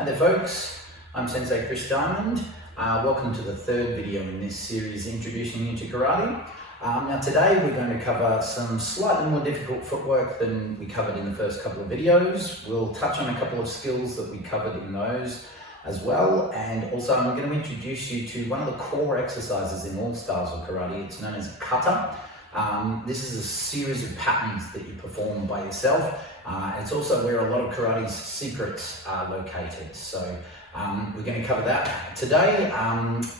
Hi there folks, I'm Sensei Chris Diamond. Welcome to the third video in this series introducing you to karate. Now today we're going to cover some slightly more difficult footwork than we covered in the first couple of videos. We'll touch on a couple of skills that we covered in those as well, and also I'm going to introduce you to one of the core exercises in all styles of karate. It's known as a kata. This is a series of patterns that you perform by yourself. It's also where a lot of karate's secrets are located. So we're going to cover that today,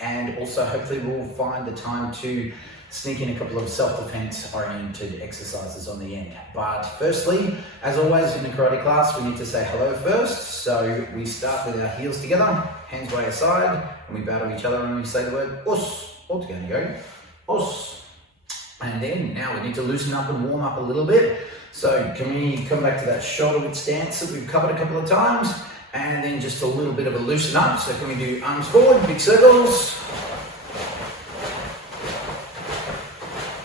and also hopefully we'll find the time to sneak in a couple of self-defense oriented exercises on the end. But firstly, as always in a karate class, we need to say hello first. So we start with our heels together, hands by our side, and we bow to each other and we say the word us. All together, go, us. And then now we need to loosen up and warm up a little bit. So can we come back to that shoulder width stance that we've covered a couple of times, and then just a little bit of a loosen up. So can we do arms forward, big circles,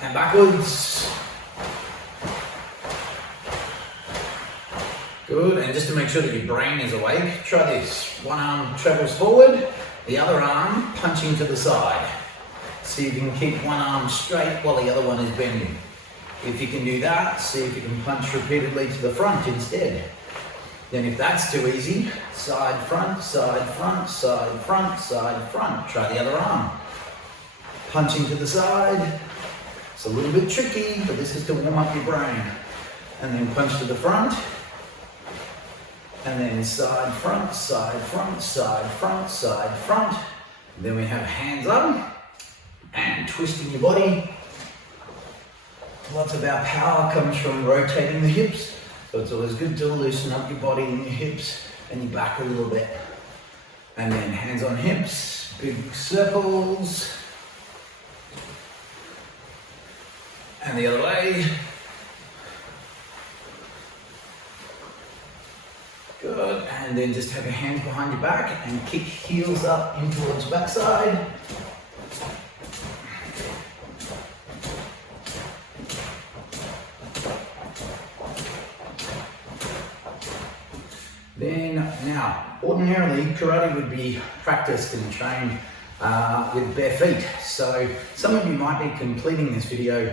and backwards. Good, and just to make sure that your brain is awake, try this. One arm travels forward, the other arm punching to the side. See if you can keep one arm straight while the other one is bending. If you can do that, see if you can punch repeatedly to the front instead. Then if that's too easy, side, front, side, front, side, front, side, front. Try the other arm. Punching to the side. It's a little bit tricky, but this is to warm up your brain. And then punch to the front. And then side, front, side, front, side, front, side, front. Then we have hands up and twisting your body. Lots of our power comes from rotating the hips. So it's always good to loosen up your body and your hips and your back a little bit. And then hands on hips, big circles. And the other way. Good. And then just have your hands behind your back and kick heels up in towards backside. Then, now, ordinarily karate would be practiced and trained with bare feet. So some of you might be completing this video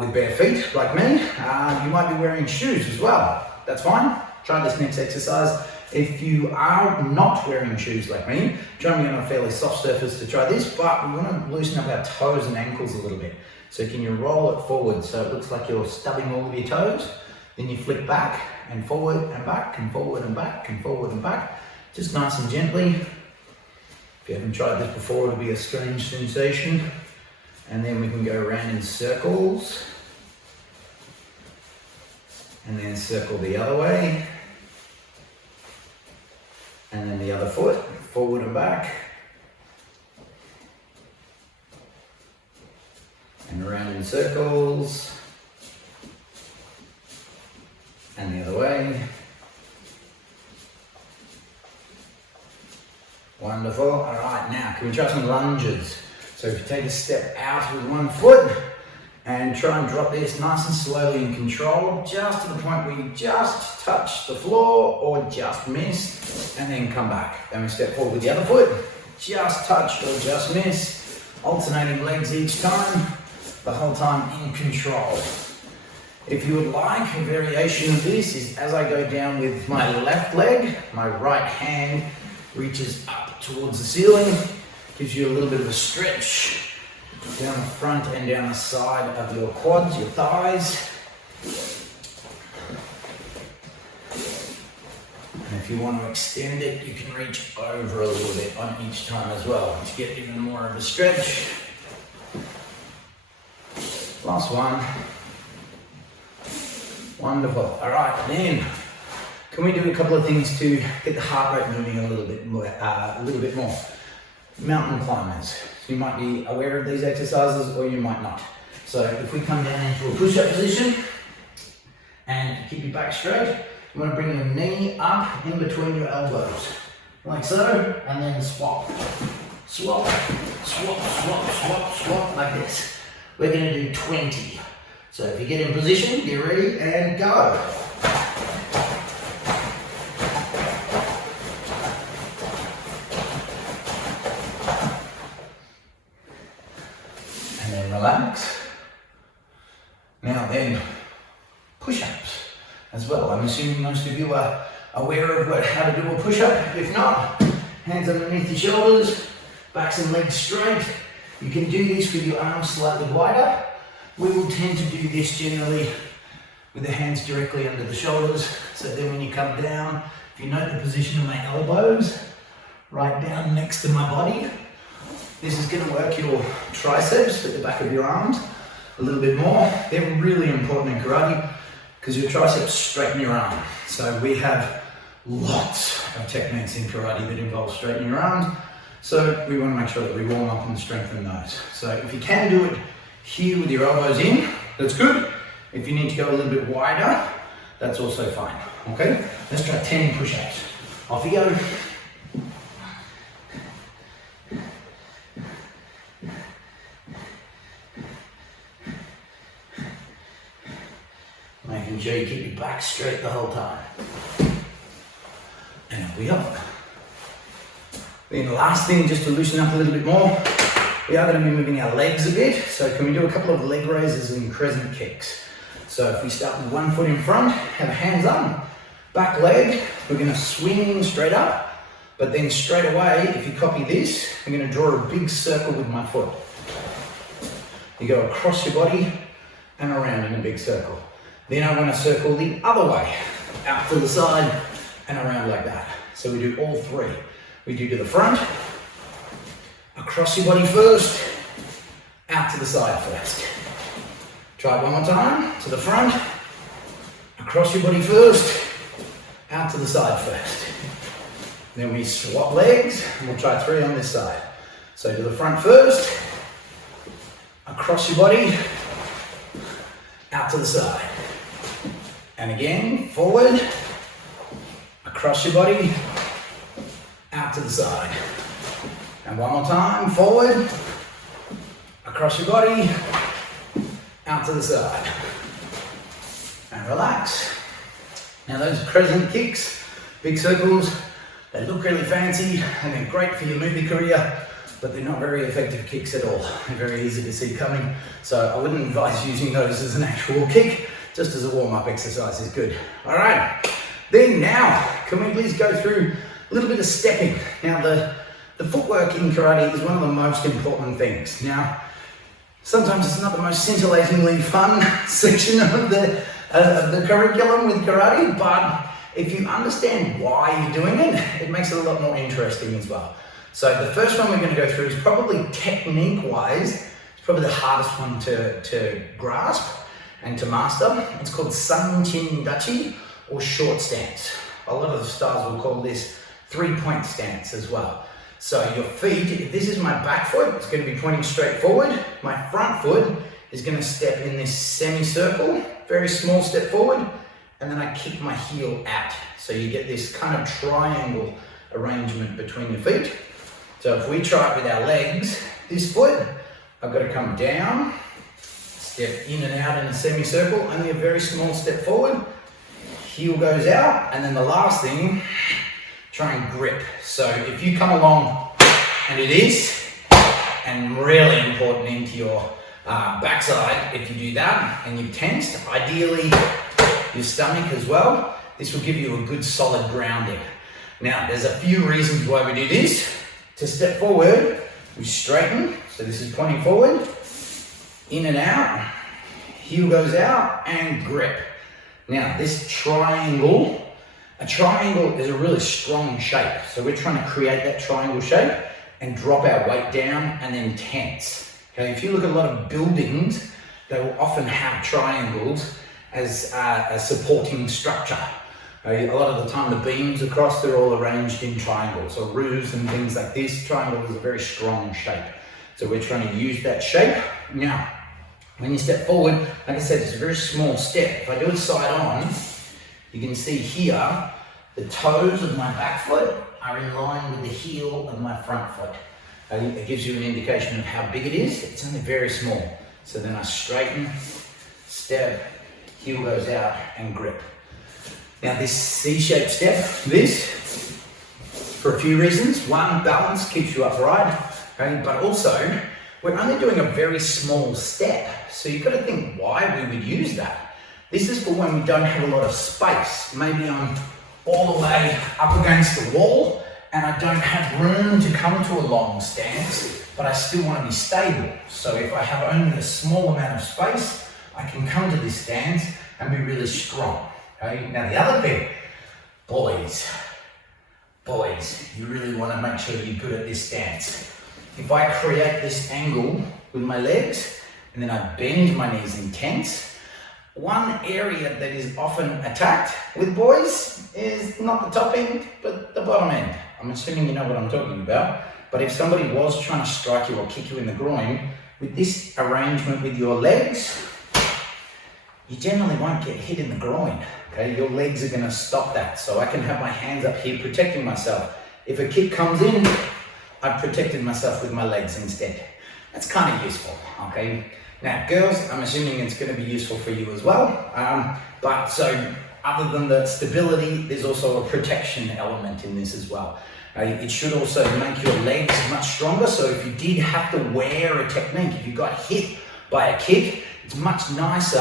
with bare feet, like me. You might be wearing shoes as well. That's fine. Try this next exercise. If you are not wearing shoes like me, try and be on a fairly soft surface to try this, but we want to loosen up our toes and ankles a little bit. So can you roll it forward so it looks like you're stubbing all of your toes? Then you flick back and forward and back and forward and back and forward and back. Just nice and gently. If you haven't tried this before, it'll be a strange sensation. And then we can go around in circles. And then circle the other way. And then the other foot, forward and back. And around in circles. And the other way. Wonderful. All right, now can we try some lunges? So if you take a step out with one foot and try and drop this nice and slowly in control, just to the point where you just touch the floor or just miss, and then come back. Then we step forward with the other foot, just touch or just miss, alternating legs each time, the whole time in control. If you would like, a variation of this is as I go down with my left leg, my right hand reaches up towards the ceiling, gives you a little bit of a stretch down the front and down the side of your quads, your thighs. And if you want to extend it, you can reach over a little bit on each time as well to get even more of a stretch. Last one. Wonderful. All right, then can we do a couple of things to get the heart rate moving a little bit more? Mountain climbers. So you might be aware of these exercises or you might not. So if we come down into a push-up position and keep your back straight, you want to bring your knee up in between your elbows, like so, and then swap, swap, swap, swap, swap, swap, like this. We're going to do 20. So if you get in position, get ready and go. push-ups as well. I'm assuming most of you are aware of how to do a push-up. If not, hands underneath your shoulders, backs and legs straight. You can do this with your arms slightly wider. We will tend to do this generally with the hands directly under the shoulders. So then when you come down, if you note the position of my elbows, right down next to my body, this is going to work your triceps at the back of your arms a little bit more. They're really important in karate because your triceps straighten your arm. So we have lots of techniques in karate that involve straightening your arms. So we want to make sure that we warm up and strengthen those. So if you can do it here with your elbows in, that's good. If you need to go a little bit wider, that's also fine. Okay, let's try 10 push-ups. Off you go. Making sure you keep your back straight the whole time. And up we go. Then the last thing, just to loosen up a little bit more, we are going to be moving our legs a bit. So can we do a couple of leg raises and crescent kicks? So if we start with one foot in front, have hands up, back leg, we're going to swing straight up, but then straight away, if you copy this, I'm going to draw a big circle with my foot. You go across your body and around in a big circle. Then I want to circle the other way, out to the side and around like that. So we do all three. We do to the front, across your body first, out to the side first. Try it one more time, to the front, across your body first, out to the side first. Then we swap legs, and we'll try 3 on this side. So to the front first, across your body, out to the side. And again, forward, across your body, out to the side. And one more time, forward, across your body, out to the side. And relax. Now those crescent kicks, big circles, they look really fancy and they're great for your movie career, but they're not very effective kicks at all. They're very easy to see coming. So I wouldn't advise using those as an actual kick, just as a warm-up exercise is good. All right, then now, can we please go through a little bit of stepping? Now the footwork in karate is one of the most important things. Now, sometimes it's not the most scintillatingly fun section of the curriculum with karate, but if you understand why you're doing it, it makes it a lot more interesting as well. So the first one we're going to go through is probably technique-wise, it's probably the hardest one to grasp and to master. It's called Shikodachi or short stance. A lot of the styles will call this 3-point stance as well. So your feet, if this is my back foot, it's going to be pointing straight forward. My front foot is going to step in this semicircle, very small step forward, and then I kick my heel out. So you get this kind of triangle arrangement between your feet. So if we try it with our legs, this foot, I've got to come down, step in and out in a semicircle, only a very small step forward, heel goes out, and then the last thing, try and grip. So if you come along, and it is, and really important into your backside, if you do that and you've tensed, ideally your stomach as well, this will give you a good solid grounding. Now, there's a few reasons why we do this. To step forward, we straighten, so this is pointing forward, in and out, heel goes out, and grip. Now, this triangle, a triangle is a really strong shape. So we're trying to create that triangle shape and drop our weight down and then tense. Okay, if you look at a lot of buildings, they will often have triangles as a supporting structure. A lot of the time the beams across, they're all arranged in triangles or roofs and things like this. Triangle is a very strong shape. So we're trying to use that shape. Now, when you step forward, like I said, it's a very small step. If I do it side on, you can see here, the toes of my back foot are in line with the heel of my front foot. It gives you an indication of how big it is. It's only very small. So then I straighten, step, heel goes out, and grip. Now this C-shaped step, for a few reasons. One, balance keeps you upright, okay? But also, we're only doing a very small step. So you've got to think why we would use that. This is for when we don't have a lot of space. Maybe I'm all the way up against the wall and I don't have room to come to a long stance, but I still want to be stable. So if I have only a small amount of space, I can come to this stance and be really strong. Okay? Now the other thing, boys, you really want to make sure you're good at this stance. If I create this angle with my legs and then I bend my knees intense, one area that is often attacked with boys is not the top end, but the bottom end. I'm assuming you know what I'm talking about. But if somebody was trying to strike you or kick you in the groin, with this arrangement with your legs, you generally won't get hit in the groin. Okay, your legs are gonna stop that. So I can have my hands up here protecting myself. If a kick comes in, I've protected myself with my legs instead. That's kind of useful, okay? Now, girls, I'm assuming it's going to be useful for you as well. But so, other than the stability, there's also a protection element in this as well. It should also make your legs much stronger. So if you did have to wear a technique, if you got hit by a kick, it's much nicer.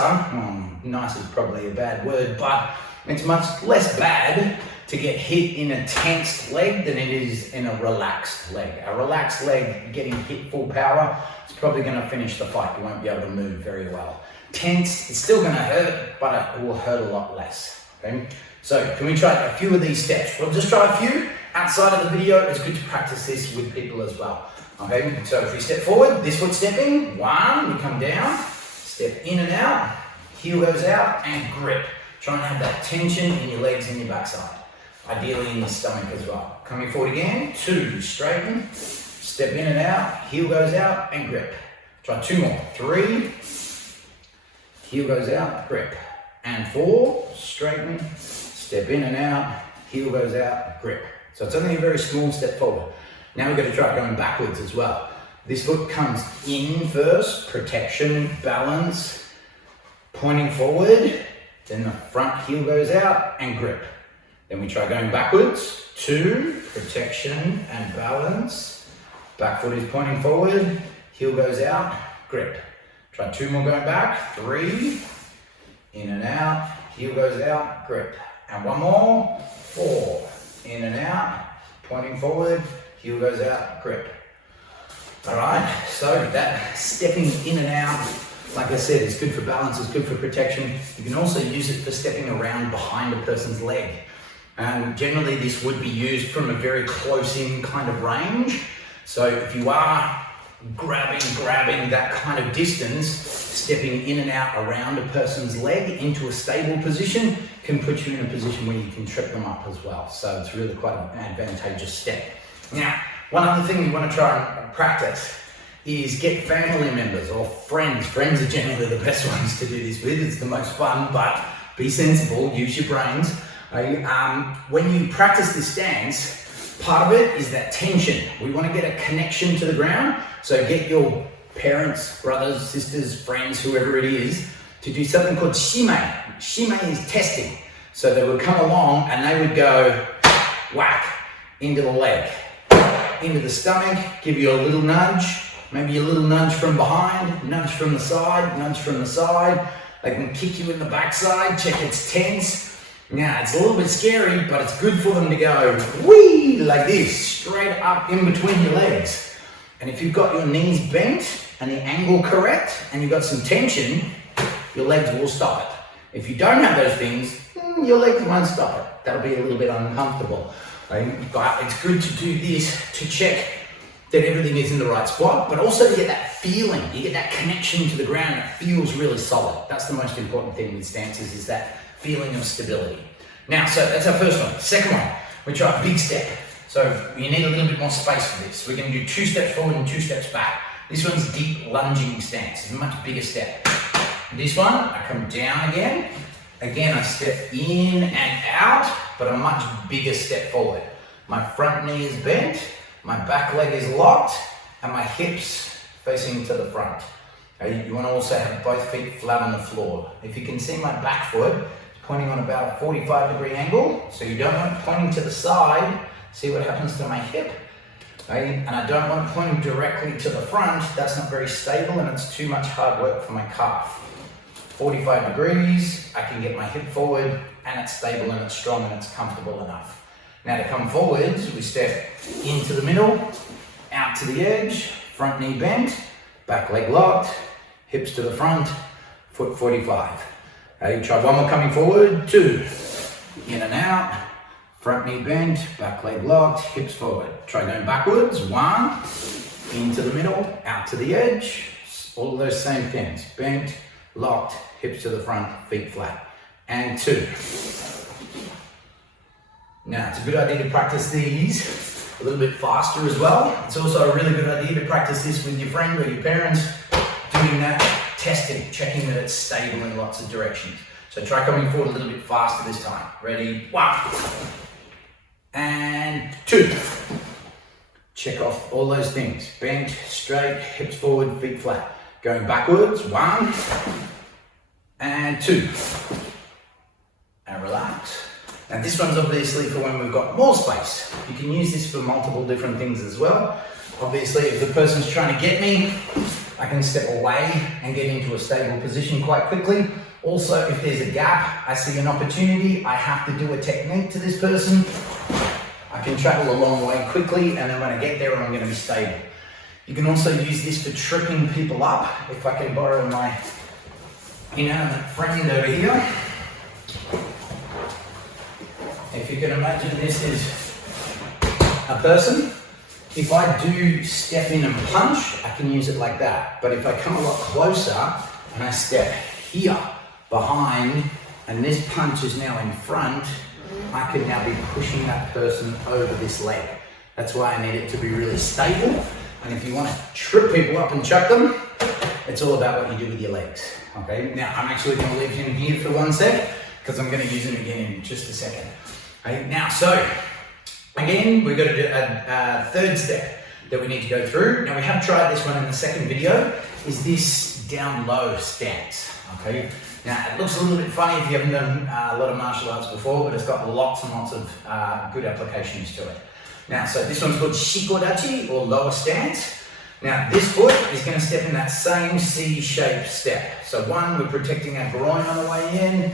Nice is probably a bad word, but it's much less bad to get hit in a tensed leg than it is in a relaxed leg. A relaxed leg, getting hit full power, it's probably going to finish the fight. You won't be able to move very well. Tense, it's still going to hurt, but it will hurt a lot less. Okay? So can we try a few of these steps? We'll just try a few. Outside of the video, it's good to practice this with people as well. Okay, so if we step forward, this foot stepping, one, we come down, step in and out, heel goes out, and grip. Try and have that tension in your legs and your backside. Ideally in the stomach as well. Coming forward again, two, straighten, step in and out, heel goes out, and grip. Try two more, three, heel goes out, grip. And four, straighten, step in and out, heel goes out, grip. So it's only a very small step forward. Now we're going to try going backwards as well. This foot comes in first, protection, balance, pointing forward, then the front heel goes out, and grip. Then we try going backwards, two, protection and balance. Back foot is pointing forward, heel goes out, grip. Try two more going back, three, in and out, heel goes out, grip. And one more, four, in and out, pointing forward, heel goes out, grip. All right, so that stepping in and out, like I said, it's good for balance, it's good for protection. You can also use it for stepping around behind a person's leg. Generally, this would be used from a very close-in kind of range. So if you are grabbing that kind of distance, stepping in and out around a person's leg into a stable position can put you in a position where you can trip them up as well. So it's really quite an advantageous step. Now, one other thing you want to try and practice is get family members or friends. Friends are generally the best ones to do this with. It's the most fun, but be sensible, use your brains. When you practice this stance, part of it is that tension. We want to get a connection to the ground. So get your parents, brothers, sisters, friends, whoever it is, to do something called shimei. Shimei is testing. So they would come along and they would go whack into the leg, into the stomach, give you a little nudge, maybe a little nudge from behind, nudge from the side, nudge from the side. They can kick you in the backside, check it's tense. Now, it's a little bit scary, but it's good for them to go whee like this, straight up in between your legs. And if you've got your knees bent and the angle correct and you've got some tension, your legs will stop it. If you don't have those things, your legs won't stop it. That'll be a little bit uncomfortable. Right? But it's good to do this to check that everything is in the right spot, but also to get that feeling. You get that connection to the ground that feels really solid. That's the most important thing with stances, is that feeling of stability. Now, so that's our first one. Second one, we try a big step. So you need a little bit more space for this. We're going to do 2 steps forward and 2 steps back. This one's deep lunging stance. It's a much bigger step. This one, I come down again. Again, I step in and out, but a much bigger step forward. My front knee is bent, my back leg is locked, and my hips facing to the front. You want to also have both feet flat on the floor. If you can see my back foot, pointing on about a 45-degree angle, so you don't want it pointing to the side. See what happens to my hip? Okay? And I don't want it pointing directly to the front. That's not very stable and it's too much hard work for my calf. 45 degrees, I can get my hip forward and it's stable and it's strong and it's comfortable enough. Now to come forwards, we step into the middle, out to the edge, front knee bent, back leg locked, hips to the front, foot 45. Okay, try one more coming forward, 2, in and out, front knee bent, back leg locked, hips forward. Try going backwards, 1, into the middle, out to the edge, all of those same things, bent, locked, hips to the front, feet flat, and 2. Now, it's a good idea to practice these a little bit faster as well. It's also a really good idea to practice this with your friend or your parents, doing that, testing, checking that it's stable in lots of directions. So try coming forward a little bit faster this time. Ready? 1, and 2. Check off all those things. Bent, straight, hips forward, feet flat. Going backwards, 1, and 2. And relax. Now this one's obviously for when we've got more space. You can use this for multiple different things as well. Obviously, if the person's trying to get me, I can step away and get into a stable position quite quickly. Also, if there's a gap, I see an opportunity, I have to do a technique to this person, I can travel a long way quickly, and then when I get there, I'm going to be stable. You can also use this for tripping people up. If I can borrow my inanimate friend over here. If you can imagine this is a person, if I do step in and punch, I can use it like that. But if I come a lot closer and I step here behind and this punch is now in front, I can now be pushing that person over this leg. That's why I need it to be really stable. And if you want to trip people up and chuck them, it's all about what you do with your legs. Okay, now I'm actually going to leave him here for 1 sec because I'm going to use him again in just a second. Okay, now, so again, we've got to do a third step that we need to go through. Now, we have tried this one in the second video, is this down low stance. Okay, now it looks a little bit funny if you haven't done a lot of martial arts before, but it's got lots and lots of good applications to it. Now, so this one's called Shikodachi, or lower stance. Now, this foot is going to step in that same C-shaped step. So 1, we're protecting our groin on the way in,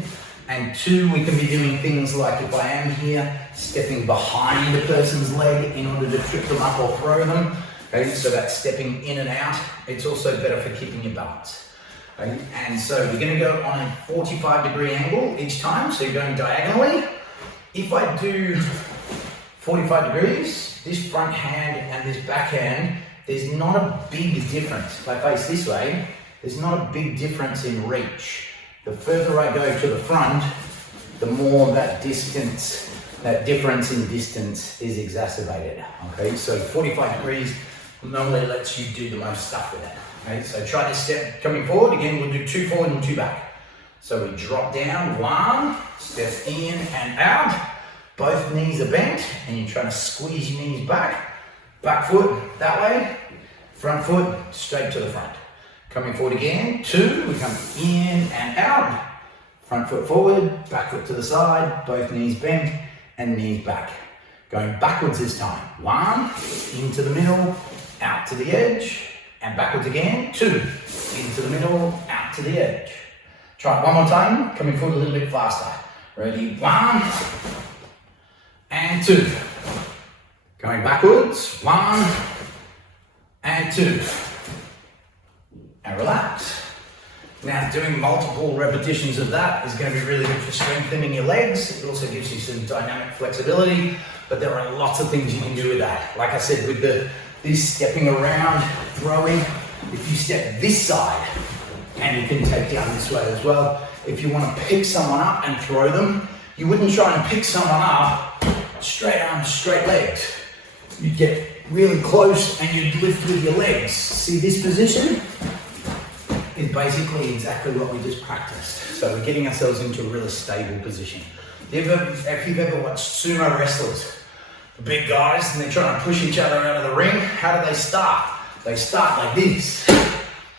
and 2, we can be doing things like, if I am here, stepping behind a person's leg in order to trip them up or throw them. Okay, so that's stepping in and out. It's also better for keeping your balance. Okay, and so we're going to go on a 45-degree angle each time, so you're going diagonally. If I do 45 degrees, this front hand and this back hand, there's not a big difference. If I face this way, there's not a big difference in reach. The further I go to the front, the more that distance, that difference in distance is exacerbated. Okay, so 45 degrees normally lets you do the most stuff with it. Okay, so try this step coming forward. Again, we'll do 2 forward and 2 back. So we drop down, 1, step in and out. Both knees are bent, and you're trying to squeeze your knees back. Back foot that way, front foot straight to the front. Coming forward again, 2, we come in and out. Front foot forward, back foot to the side, both knees bent and knees back. Going backwards this time. 1, into the middle, out to the edge, and backwards again. 2, into the middle, out to the edge. Try it one more time, coming forward a little bit faster. Ready, 1, and 2. Going backwards, 1, and 2. And relax. Now, doing multiple repetitions of that is going to be really good for strengthening your legs. It also gives you some dynamic flexibility, but there are lots of things you can do with that. Like I said, with this stepping around, throwing, if you step this side, and you can take down this way as well. If you want to pick someone up and throw them, you wouldn't try and pick someone up straight arms, straight legs. You'd get really close and you'd lift with your legs. See this position? Is basically exactly what we just practiced. So we're getting ourselves into a really stable position. If you've ever watched sumo wrestlers, the big guys, and they're trying to push each other out of the ring, how do they start? They start like this,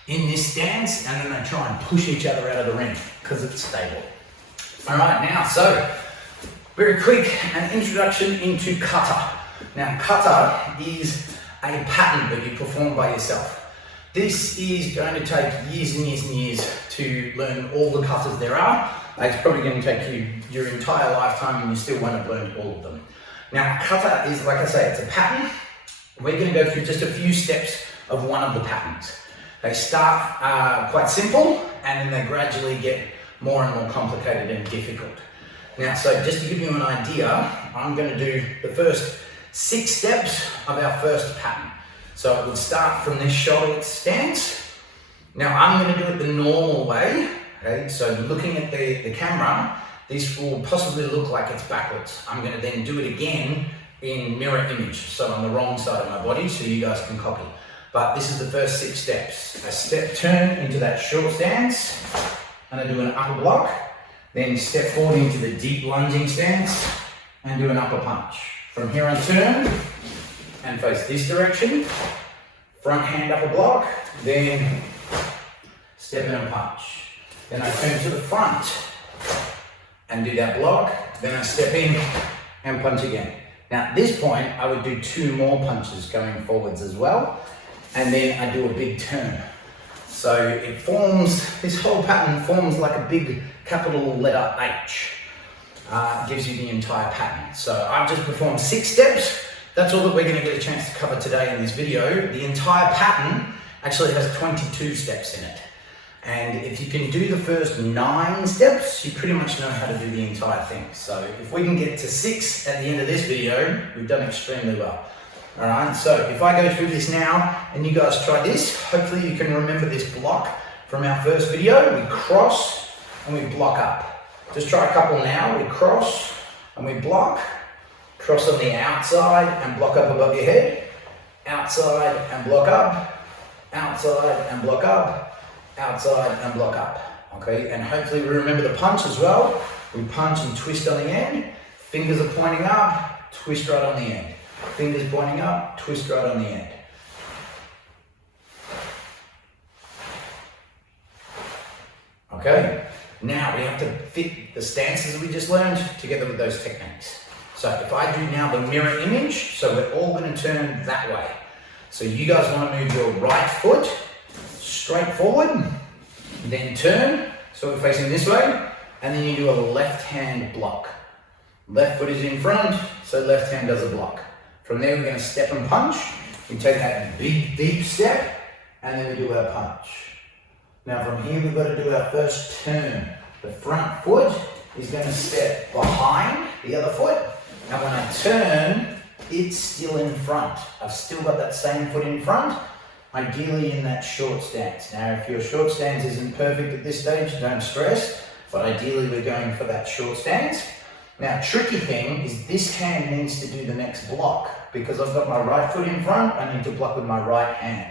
in this stance, and then they try and push each other out of the ring, because it's stable. All right, now, so, very quick, an introduction into kata. Now, kata is a pattern that you perform by yourself. This is going to take years and years and years to learn all the katas there are. It's probably going to take you your entire lifetime and you still won't have learned all of them. Now, kata is, like I say, it's a pattern. We're going to go through just a few steps of one of the patterns. They start quite simple and then they gradually get more and more complicated and difficult. Now, so just to give you an idea, I'm going to do the first 6 steps of our first pattern. So it would start from this shoulder stance. Now I'm going to do it the normal way. Okay? So looking at the camera, this will possibly look like it's backwards. I'm going to then do it again in mirror image, so on the wrong side of my body, so you guys can copy. But this is the first 6 steps. A step turn into that short stance, and I do an upper block. Then step forward into the deep lunging stance, and do an upper punch. From here I turn, and face this direction, front hand upper block, then step in and punch. Then I turn to the front and do that block, then I step in and punch again. Now at this point, I would do 2 more punches going forwards as well, and then I do a big turn. So it forms, this whole pattern forms like a big capital letter H. Gives you the entire pattern. So I've just performed 6 steps. That's all that we're going to get a chance to cover today in this video. The entire pattern actually has 22 steps in it. And if you can do the first 9 steps, you pretty much know how to do the entire thing. So if we can get to 6 at the end of this video, we've done extremely well. All right, so if I go through this now and you guys try this, hopefully you can remember this block from our first video. We cross and we block up. Just try a couple now. We cross and we block. Cross on the outside and block up above your head. Outside and block up. Outside and block up. Outside and block up. Okay, and hopefully we remember the punch as well. We punch and twist on the end. Fingers are pointing up, twist right on the end. Fingers pointing up, twist right on the end. Okay, now we have to fit the stances that we just learned together with those techniques. So if I do now the mirror image, so we're all going to turn that way. So you guys want to move your right foot straight forward, then turn, so we're facing this way, and then you do a left hand block. Left foot is in front, so left hand does a block. From there we're going to step and punch. We take that big deep step, and then we do our punch. Now from here we've got to do our first turn. The front foot is going to step behind the other foot. And when I turn, it's still in front. I've still got that same foot in front, ideally in that short stance. Now, if your short stance isn't perfect at this stage, don't stress, but ideally we're going for that short stance. Now, tricky thing is this hand needs to do the next block because I've got my right foot in front, I need to block with my right hand.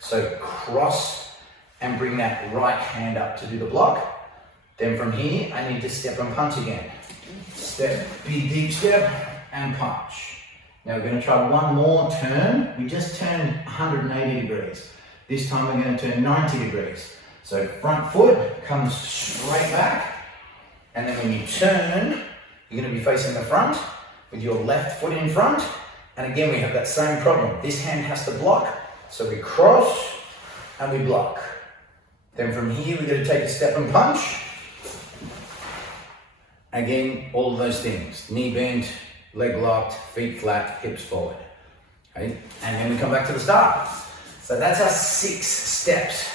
So cross and bring that right hand up to do the block. Then from here, I need to step and punch again. Step, big deep step, and punch. Now we're going to try one more turn. We just turned 180 degrees. This time we're going to turn 90 degrees. So front foot comes straight back, and then when you turn, you're going to be facing the front with your left foot in front. And again, we have that same problem. This hand has to block, so we cross and we block. Then from here, we're going to take a step and punch. Again, all of those things, knee bent, leg locked, feet flat, hips forward. Okay? And then we come back to the start. So that's our 6 steps.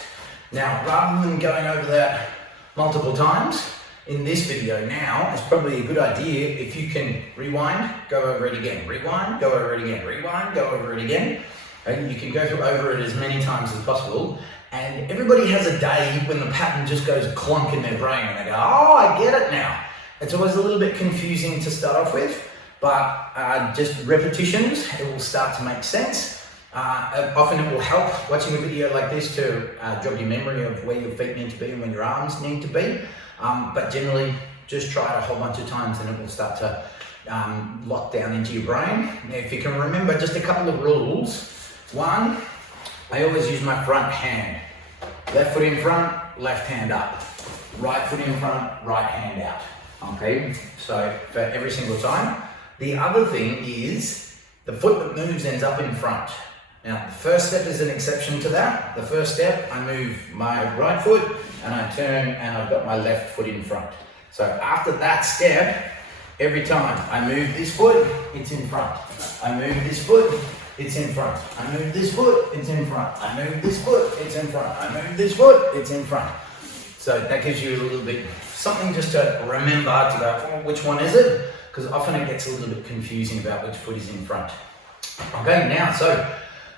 Now, rather than going over that multiple times, in this video now, it's probably a good idea if you can rewind, go over it again, rewind, go over it again, rewind, go over it again. Okay? You can go over it as many times as possible. And everybody has a day when the pattern just goes clunk in their brain and they go, oh, I get it now. It's always a little bit confusing to start off with, but just repetitions, it will start to make sense. Often it will help watching a video like this to jog your memory of where your feet need to be and where your arms need to be. But generally, just try it a whole bunch of times and it will start to lock down into your brain. Now, if you can remember just a couple of rules. 1, I always use my front hand. Left foot in front, left hand up. Right foot in front, right hand out. Okay, so for every single time. The other thing is the foot that moves ends up in front. Now, the first step is an exception to that. The first step, I move my right foot and I turn and I've got my left foot in front. So after that step, every time I move this foot, it's in front. I move this foot, it's in front. I move this foot, it's in front. I move this foot, it's in front. I move this foot, it's in front. So that gives you a little bit, something just to remember to go, oh, which one is it? Because often it gets a little bit confusing about which foot is in front. Okay, now, so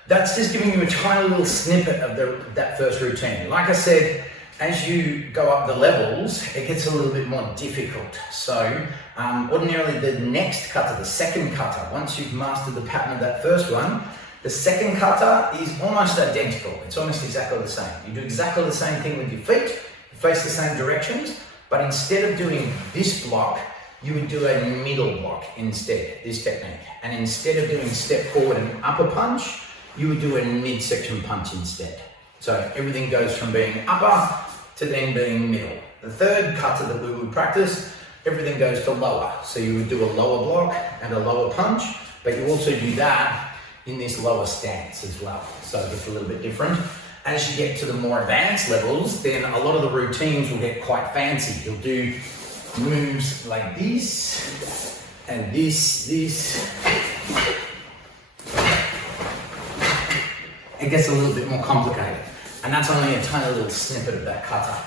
that's just giving you a tiny little snippet of that first routine. Like I said, as you go up the levels, it gets a little bit more difficult. So ordinarily the next kata, the second kata, once you've mastered the pattern of that first one, the second kata is almost identical. It's almost exactly the same. You do exactly the same thing with your feet, you face the same directions, but instead of doing this block, you would do a middle block instead, this technique. And instead of doing step forward and upper punch, you would do a midsection punch instead. So everything goes from being upper to then being middle. The third kata that we would practice, everything goes to lower. So you would do a lower block and a lower punch, but you also do that in this lower stance as well. So it's a little bit different. As you get to the more advanced levels, then a lot of the routines will get quite fancy. You'll do moves like this, and this. It gets a little bit more complicated. And that's only a tiny little snippet of that kata.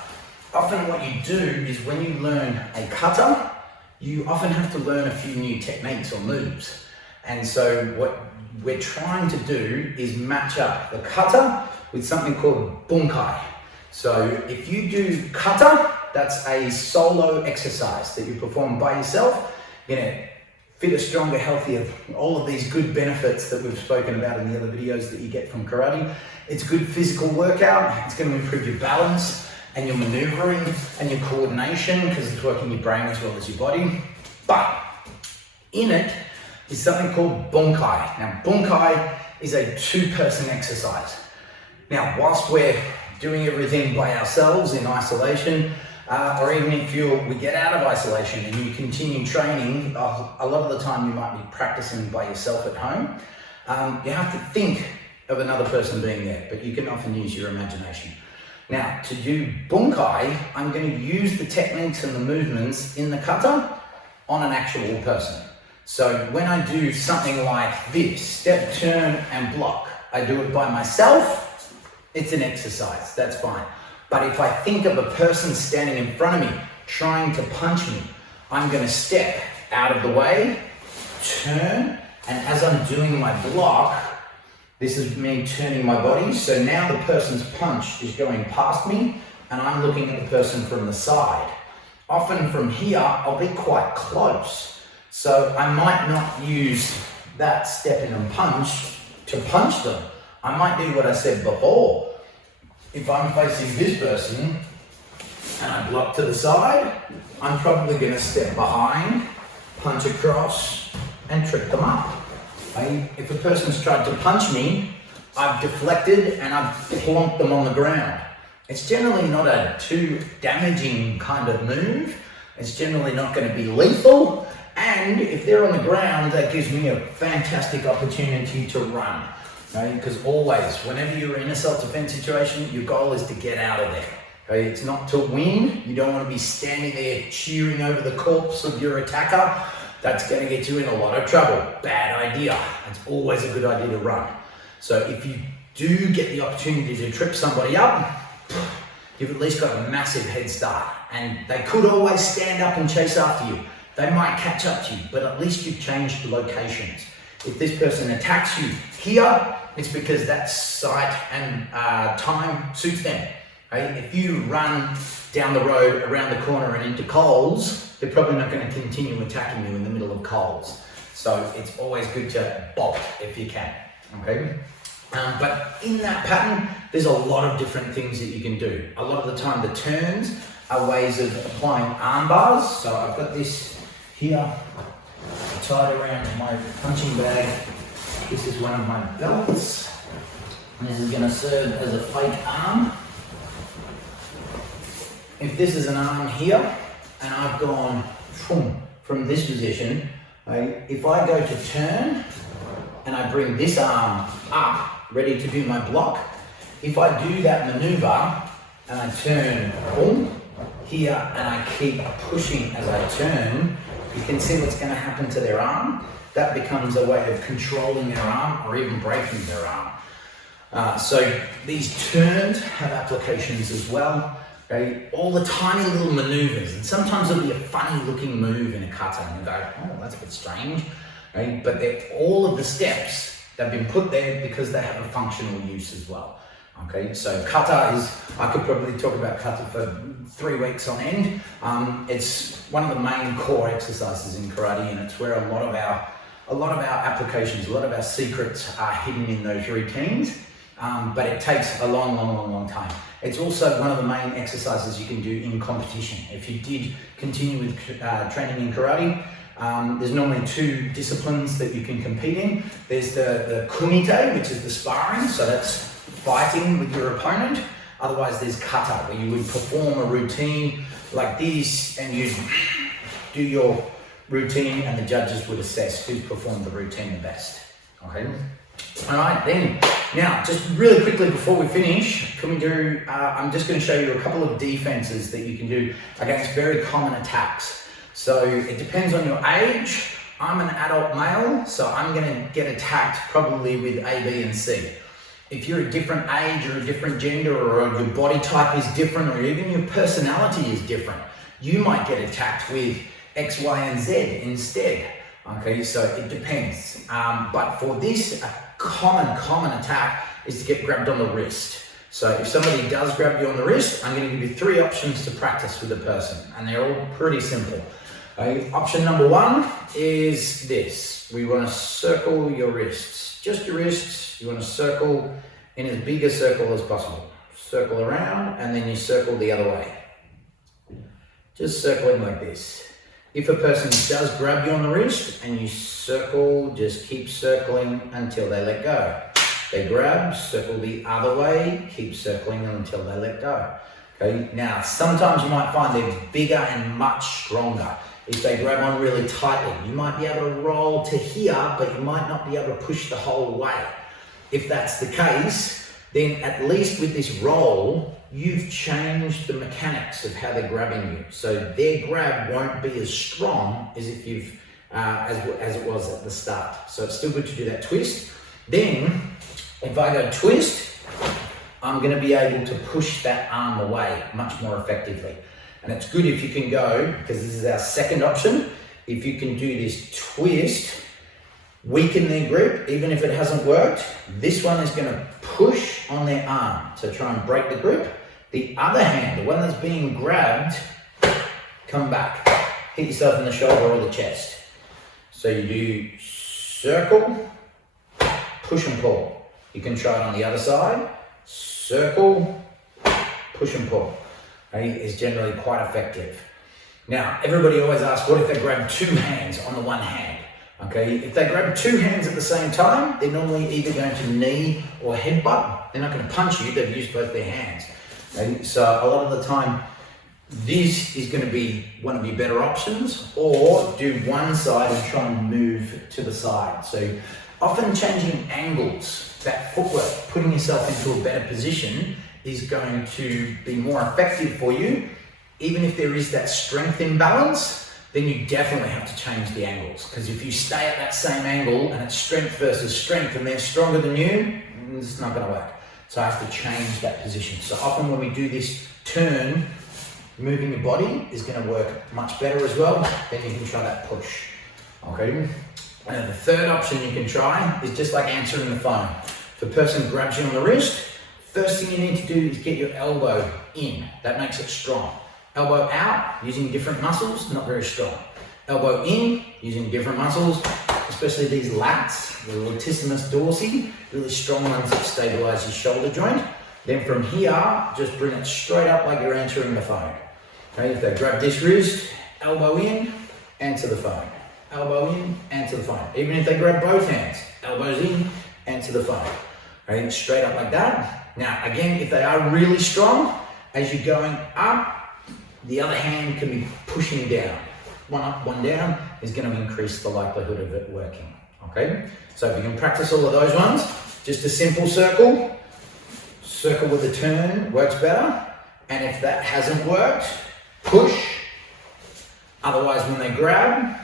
Often what you do is when you learn a kata, you often have to learn a few new techniques or moves. And so what we're trying to do is match up the kata with something called bunkai. So if you do kata, that's a solo exercise that you perform by yourself. You're gonna fitter, stronger, healthier, all of these good benefits that we've spoken about in the other videos that you get from karate. It's a good physical workout. It's going to improve your balance and your maneuvering and your coordination because it's working your brain as well as your body. But in it is something called bunkai. Now, bunkai is a two-person exercise. Now, whilst we're doing everything by ourselves in isolation, or even if we get out of isolation and you continue training, a lot of the time you might be practicing by yourself at home. You have to think of another person being there, but you can often use your imagination. Now, to do bunkai, I'm going to use the techniques and the movements in the kata on an actual person. So when I do something like this, step, turn, and block, I do it by myself, it's an exercise, that's fine. But if I think of a person standing in front of me, trying to punch me, I'm going to step out of the way, turn, and as I'm doing my block, this is me turning my body. So now the person's punch is going past me, and I'm looking at the person from the side. Often from here, I'll be quite close. So I might not use that step in and punch to punch them. I might do what I said before. If I'm facing this person and I block to the side, I'm probably going to step behind, punch across, and trip them up. If a person's tried to punch me, I've deflected and I've plonked them on the ground. It's generally not a too damaging kind of move. It's generally not going to be lethal. And if they're on the ground, that gives me a fantastic opportunity to run. Okay? Because always, whenever you're in a self-defense situation, your goal is to get out of there. Okay? It's not to win. You don't want to be standing there cheering over the corpse of your attacker. That's going to get you in a lot of trouble. Bad idea. It's always a good idea to run. So if you do get the opportunity to trip somebody up, you've at least got a massive head start. And they could always stand up and chase after you. They might catch up to you, but at least you've changed locations. If this person attacks you here, it's because that site and time suits them. Okay? If you run down the road, around the corner and into Coles, they're probably not going to continue attacking you in the middle of Coles. So it's always good to bolt if you can. Okay? But in that pattern, there's a lot of different things that you can do. A lot of the time the turns are ways of applying arm bars. So I've got this here tied around my punching bag. This is one of my belts. And this is going to serve as a fake arm. If this is an arm here, and I've gone from this position, if I go to turn, and I bring this arm up, ready to do my block. If I do that maneuver and I turn boom, here, and I keep pushing as I turn, you can see what's going to happen to their arm. That becomes a way of controlling their arm or even breaking their arm. So these turns have applications as well. Okay? All the tiny little maneuvers, and sometimes it'll be a funny looking move in a kata and you go, oh, that's a bit strange. Okay? But all of the steps, they've been put there because they have a functional use as well. Okay, so kata is, I could probably talk about kata for 3 weeks on end. It's one of the main core exercises in karate, and it's where a lot of our applications, a lot of our secrets are hidden in those routines. But it takes a long time. It's also one of the main exercises you can do in competition. If you did continue with training in karate, there's normally 2 disciplines that you can compete in. There's the kumite, which is the sparring, so that's fighting with your opponent. Otherwise there's kata, where you would perform a routine like this and you'd do your routine and the judges would assess who's performed the routine the best. Okay. All right, then, now just really quickly before we finish, can we do, I'm just going to show you a couple of defenses that you can do against very common attacks. So it depends on your age. I'm an adult male, so I'm going to get attacked probably with A, B, and C. If you're a different age or a different gender or your body type is different or even your personality is different, you might get attacked with X, Y, and Z instead. Okay, so it depends. But for this, a common attack is to get grabbed on the wrist. So if somebody does grab you on the wrist, I'm going to give you 3 options to practice with the person, and they're all pretty simple. Okay, option number 1 is this. We want to circle your wrists, just your wrists. You want to circle in as big a circle as possible. Circle around, and then you circle the other way. Just circling like this. If a person does grab you on the wrist and you circle, just keep circling until they let go. They grab, circle the other way, keep circling until they let go. Okay, now sometimes you might find they're bigger and much stronger. If they grab on really tightly, you might be able to roll to here, but you might not be able to push the whole way. If that's the case, then at least with this roll, you've changed the mechanics of how they're grabbing you. So their grab won't be as strong as if you've, as it was at the start. So it's still good to do that twist. Then, if I go twist, I'm going to be able to push that arm away much more effectively. And it's good if you can go, because this is our second option, if you can do this twist, weaken their grip, even if it hasn't worked. This one is going to push on their arm to try and break the grip. The other hand, the one that's being grabbed, come back. Hit yourself in the shoulder or the chest. So you do circle, push and pull. You can try it on the other side. Circle, push and pull. Okay, is generally quite effective. Now, everybody always asks, what if they grab 2 hands on the one hand? Okay, if they grab 2 hands at the same time, they're normally either going to knee or headbutt. They're not going to punch you, they've used both their hands. Okay, so a lot of the time, this is going to be one of your better options, or do one side and try and move to the side. So often changing angles, that footwork, putting yourself into a better position is going to be more effective for you. Even if there is that strength imbalance, then you definitely have to change the angles. Because if you stay at that same angle and it's strength versus strength and they're stronger than you, it's not going to work. So I have to change that position. So often when we do this turn, moving your body is going to work much better as well. Then you can try that push. Okay. And the third option you can try is just like answering the phone. If a person grabs you on the wrist, first thing you need to do is get your elbow in. That makes it strong. Elbow out, using different muscles, not very strong. Elbow in, using different muscles, especially these lats, the latissimus dorsi, really strong ones that stabilize your shoulder joint. Then from here, just bring it straight up like you're answering the phone. Okay, if they grab this wrist, elbow in, answer the phone. Elbow in, answer the phone. Even if they grab both hands, elbows in, answer the phone. Okay, straight up like that. Now, again, if they are really strong, as you're going up, the other hand can be pushing down. One up, one down is going to increase the likelihood of it working. Okay, so if you can practice all of those ones, Just a simple circle. Circle with a turn works better. And if that hasn't worked, push. Otherwise, when they grab,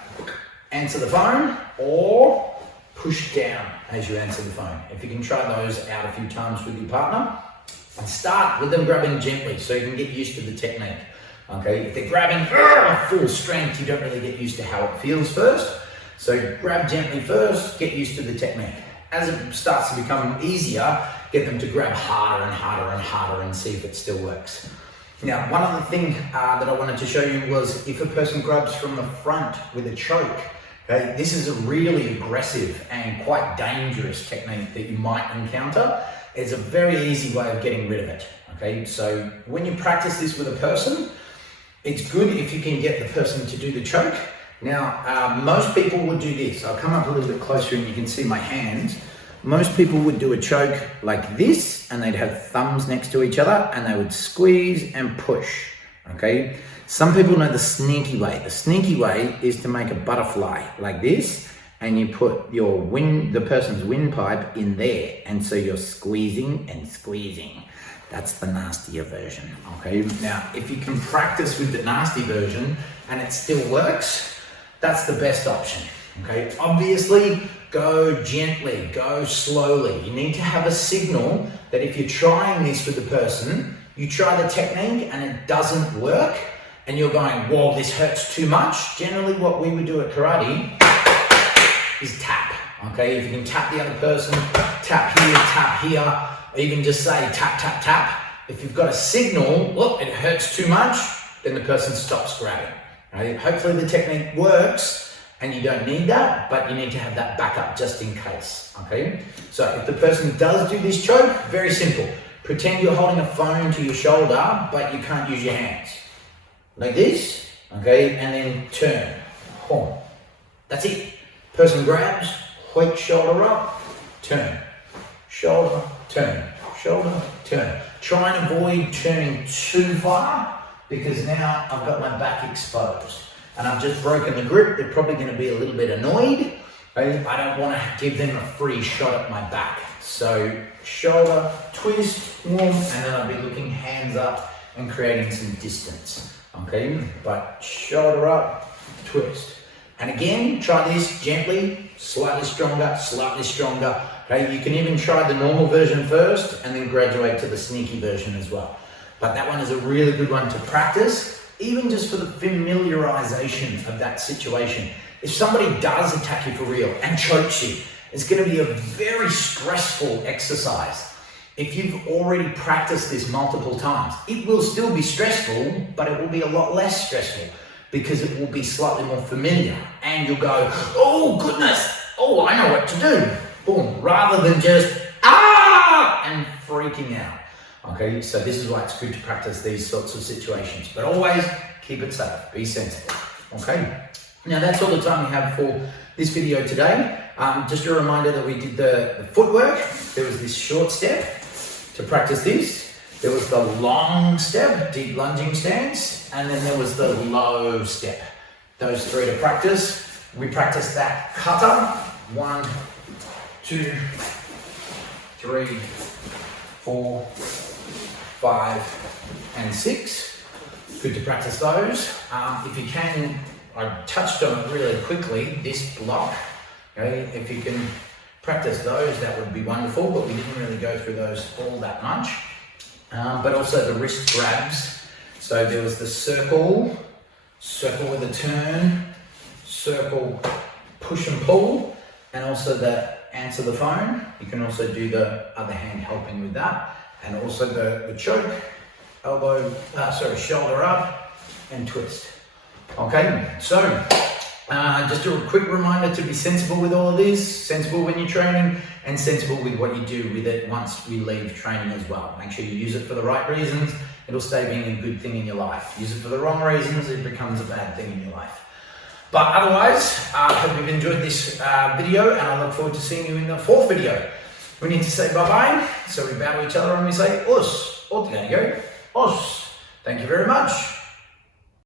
answer the phone, or push down as you answer the phone. If you can try those out a few times with your partner, and start with them grabbing gently so you can get used to the technique. Okay, if they're grabbing full strength, you don't really get used to how it feels first. So grab gently first, get used to the technique. As it starts to become easier, get them to grab harder and harder and harder and see if it still works. Now, one other thing that I wanted to show you was if a person grabs from the front with a choke, okay, this is a really aggressive and quite dangerous technique that you might encounter. It's a very easy way of getting rid of it. Okay, so when you practice this with a person, it's good if you can get the person to do the choke. Now, most people would do this. I'll come up a little bit closer and you can see my hands. Most people would do a choke like this, and they'd have thumbs next to each other and they would squeeze and push, okay? Some people know the sneaky way. The sneaky way is to make a butterfly like this, and you put your the person's windpipe in there, and so you're squeezing and squeezing. That's the nastier version, okay? Now, if you can practice with the nasty version and it still works, that's the best option, okay? Obviously, go gently, go slowly. You need to have a signal that if you're trying this with the person, you try the technique and it doesn't work, and you're going, whoa, this hurts too much. Generally, what we would do at karate is tap, okay? If you can tap the other person, tap here, even just say tap, tap, tap. If you've got a signal, look, it hurts too much, then the person stops grabbing, right? Hopefully the technique works and you don't need that, but you need to have that backup just in case, okay? So if the person does do this choke, very simple. Pretend you're holding a phone to your shoulder, but you can't use your hands. Like this, okay? And then turn, home. That's it. Person grabs, hoik shoulder up, turn, shoulder, turn, shoulder, turn. Try and avoid turning too far because now I've got my back exposed and I've just broken the grip. They're probably going to be a little bit annoyed. Okay? I don't want to give them a free shot at my back. So shoulder, twist, warm, and then I'll be looking hands up and creating some distance. Okay, but shoulder up, twist. And again, try this gently, slightly stronger. Okay, you can even try the normal version first and then graduate to the sneaky version as well. But that one is a really good one to practice, even just for the familiarization of that situation. If somebody does attack you for real and chokes you, it's going to be a very stressful exercise. If you've already practiced this multiple times, it will still be stressful, but it will be a lot less stressful because it will be slightly more familiar. And you'll go, oh goodness, oh, I know what to do. Boom, rather than just, and freaking out. Okay, so this is why it's good to practice these sorts of situations, but always keep it safe, be sensitive. Okay, now that's all the time we have for this video today. Just a reminder that we did the footwork. There was this short step to practice this. There was the long step, deep lunging stance, and then there was the low step. Those three to practice. We practiced that kata. 1, 2, 3, 4, 5, and 6. Good to practice those. If you can, I touched on it really quickly, this block. Okay, if you can practice those, that would be wonderful, but we didn't really go through those all that much. But also the wrist grabs. So there was the circle with a turn, circle, push and pull, and also the answer the phone. You can also do the other hand helping with that. And also the choke, shoulder up and twist. Okay, so just a quick reminder to be sensible with all of this, sensible when you're training, and sensible with what you do with it once we leave training as well. Make sure you use it for the right reasons, it'll stay being a good thing in your life. Use it for the wrong reasons, it becomes a bad thing in your life. But otherwise, I hope you've enjoyed this video, and I look forward to seeing you in the 4th video. We need to say bye-bye, so we bow to each other and we say us. Obrigado. Os. Thank you very much.